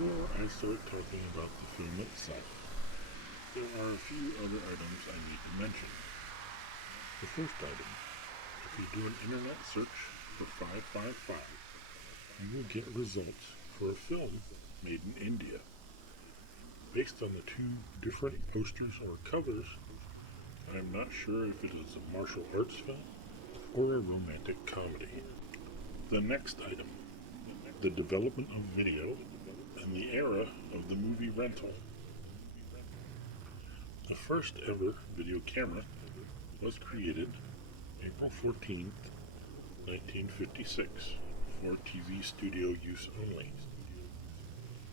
Before I start talking about the film itself, there are a few other items I need to mention. The first item, if you do an internet search for 555, you will get results for a film made in India. Based on the two different posters or covers, I'm not sure if it is a martial arts film or a romantic comedy. The next item, the development of video and the era of the movie rental. The first ever video camera was created April 14th, 1956 for TV studio use only.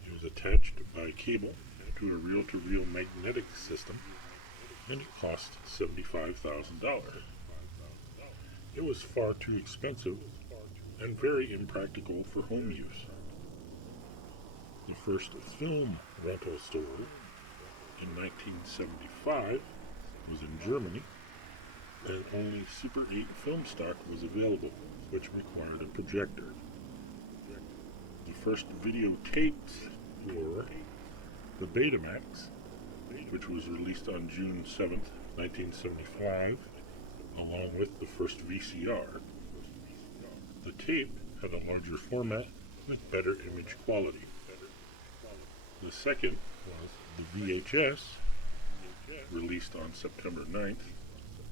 It was attached by cable to a reel-to-reel magnetic system and it cost $75,000. It was far too expensive and very impractical for home use. The first film rental store in 1975 was in Germany, and only Super 8 film stock was available, which required a projector. The first videotapes were the Betamax, which was released on June 7th, 1975, along with the first VCR. The tape had a larger format with better image quality. The second was the VHS, released on September 9th,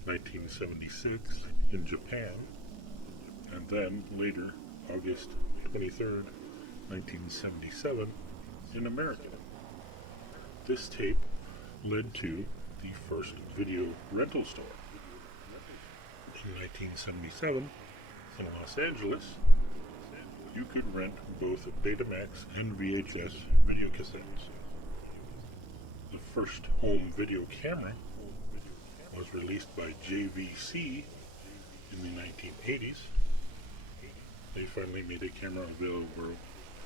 1976 in Japan, and then later, August 23rd, 1977 in America. This tape led to the first video rental store. In 1977, in Los Angeles, you could rent both Betamax and VHS video cassettes. The first home video camera was released by JVC in the 1980s. They finally made a camera available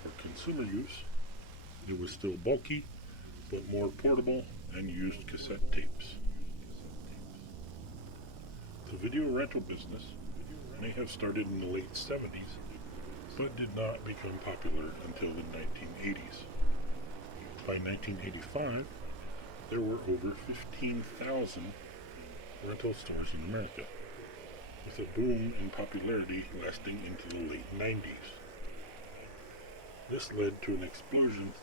for consumer use. It was still bulky, but more portable and used cassette tapes. The video rental business may have started in the late 70s, but did not become popular until the 1980s. By 1985, there were over 15,000 rental stores in America, with a boom in popularity lasting into the late 90s. This led to an explosion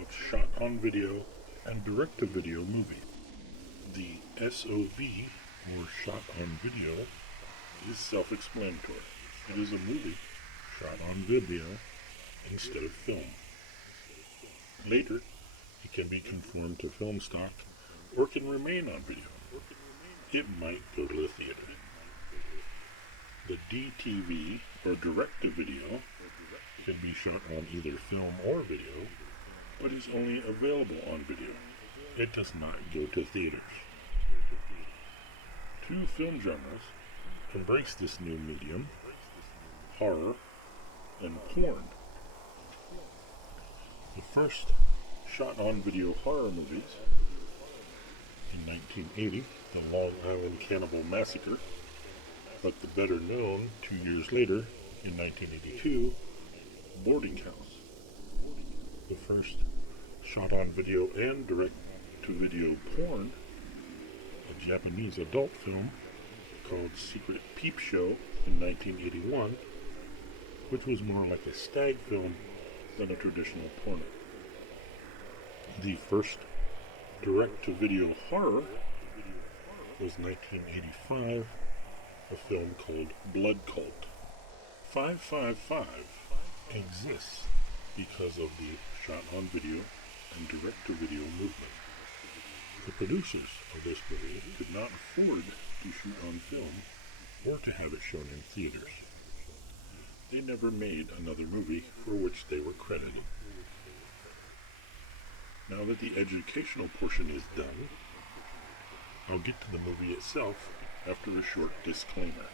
of shot-on-video and direct-to-video movies. The SOV, or shot-on-video, is self-explanatory. It is a movie shot on video instead of film. Later, it can be conformed to film stock or can remain on video. It might go to the theater. The DTV, or direct-to-video, can be shot on either film or video, but is only available on video. It does not go to theaters. Two film genres embrace this new medium: horror and porn. The first shot-on-video horror movies, in 1980, The Long Island Cannibal Massacre, but the better known 2 years later, in 1982, Boarding House. The first shot-on-video and direct-to-video porn, a Japanese adult film called Secret Peep Show in 1981, which was more like a stag film than a traditional porno. The first direct-to-video horror was 1985, a film called Blood Cult. 555 exists because of the shot-on-video and direct-to-video movement. The producers of this movie could not afford to shoot on film or to have it shown in theaters. They never made another movie for which they were credited. Now that the educational portion is done, I'll get to the movie itself after a short disclaimer.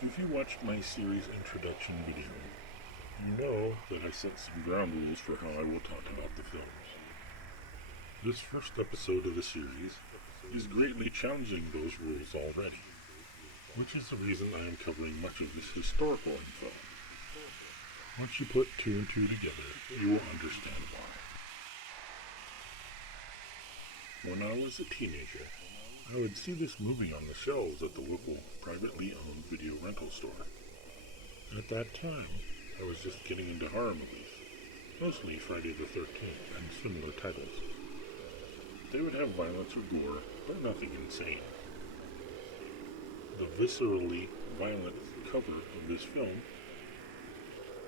If you watched my series introduction video, you know that I set some ground rules for how I will talk about the films. This first episode of the series is greatly challenging those rules already, which is the reason I am covering much of this historical info. Once you put two and two together, you will understand why. When I was a teenager, I would see this movie on the shelves at the local privately owned video rental store. At that time, I was just getting into horror movies, mostly Friday the 13th and similar titles. They would have violence or gore, but nothing insane. The viscerally violent cover of this film,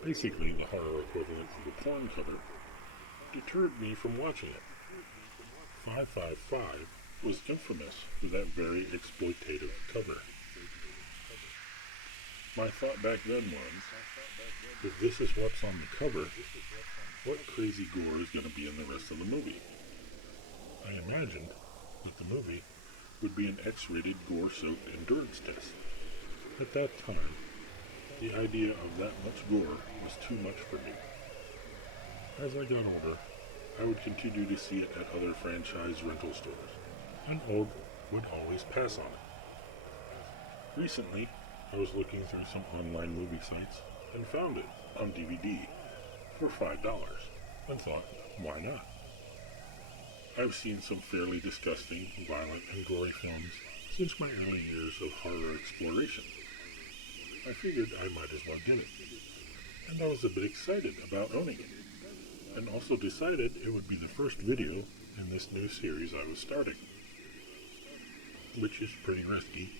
basically the horror equivalent of a porn cover, deterred me from watching it. 555 was infamous for that very exploitative cover. My thought back then was, if this is what's on the cover, what crazy gore is going to be in the rest of the movie? I imagined that the movie would be an X-rated gore-soaked endurance test. At that time, the idea of that much gore was too much for me. As I got older, I would continue to see it at other franchise rental stores, and old would always pass on it. Recently, I was looking through some online movie sites and found it on DVD for $5 and thought, why not? I've seen some fairly disgusting, violent, and gory films since my early years of horror exploration. I figured I might as well get it, and I was a bit excited about owning it, and also decided it would be the first video in this new series I was starting, which is pretty risky,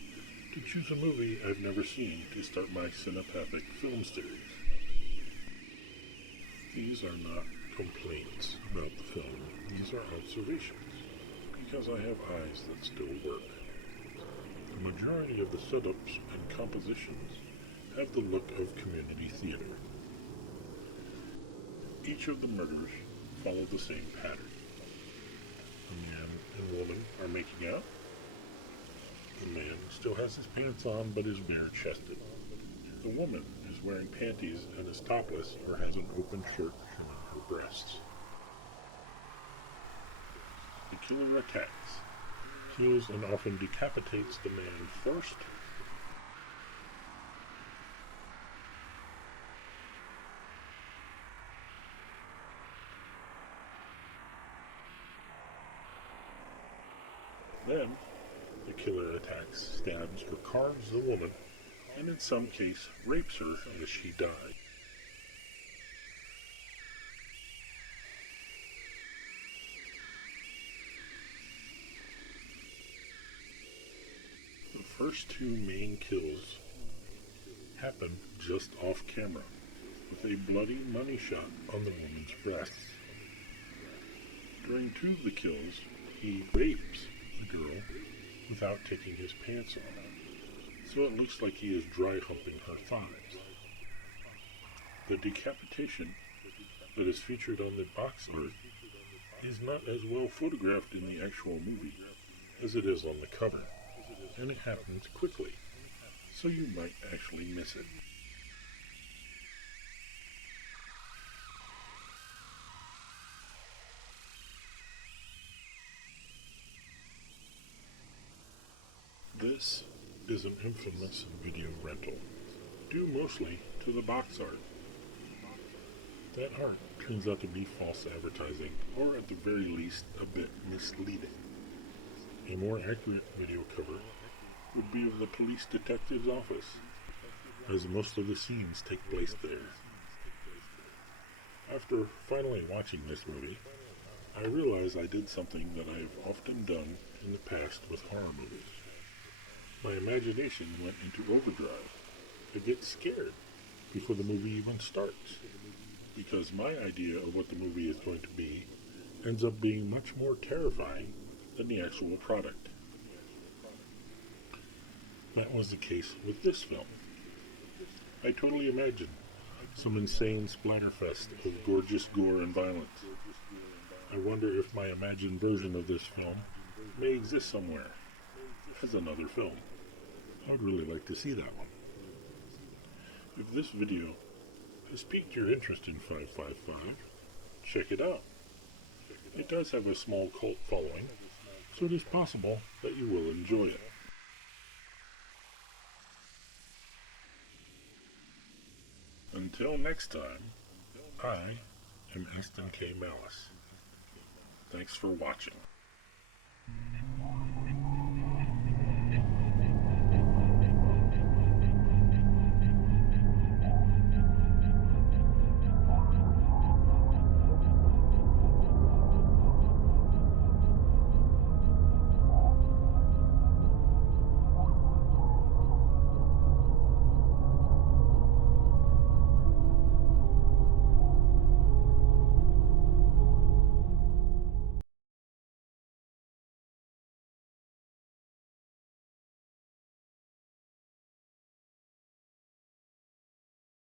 to choose a movie I've never seen to start my CINEPATHIC film series. These are not complaints about the film, these are observations, because I have eyes that still work. The majority of the setups and compositions have the look of community theater. Each of the murders follow the same pattern. The man and woman are making out. The man still has his pants on but is bare-chested. The woman is wearing panties and is topless or has an open shirt showing her breasts. The killer attacks, kills and often decapitates the man first, then the killer attacks, stabs, or carves the woman, and in some case rapes her as she dies. The first two main kills happen just off camera, with a bloody money shot on the woman's breasts. During two of the kills, he rapes the girl without taking his pants off, so it looks like he is dry humping her thighs. The decapitation that is featured on the box art is not as well photographed in the actual movie as it is on the cover, and it happens quickly, so you might actually miss it. This is an infamous video rental, due mostly to the box art. That art turns out to be false advertising, or at the very least, a bit misleading. A more accurate video cover would be of the police detective's office, as most of the scenes take place there. After finally watching this movie, I realize I did something that I have often done in the past with horror movies. My imagination went into overdrive. I get scared before the movie even starts, because my idea of what the movie is going to be ends up being much more terrifying than the actual product. That was the case with this film. I totally imagined some insane splatterfest of gorgeous gore and violence. I wonder if my imagined version of this film may exist somewhere as another film. I'd really like to see that one. If this video has piqued your interest in 555, check it out. It does have a small cult following, so it is possible that you will enjoy it. Until Until next time, I am Aston K. Malice. Thanks for watching.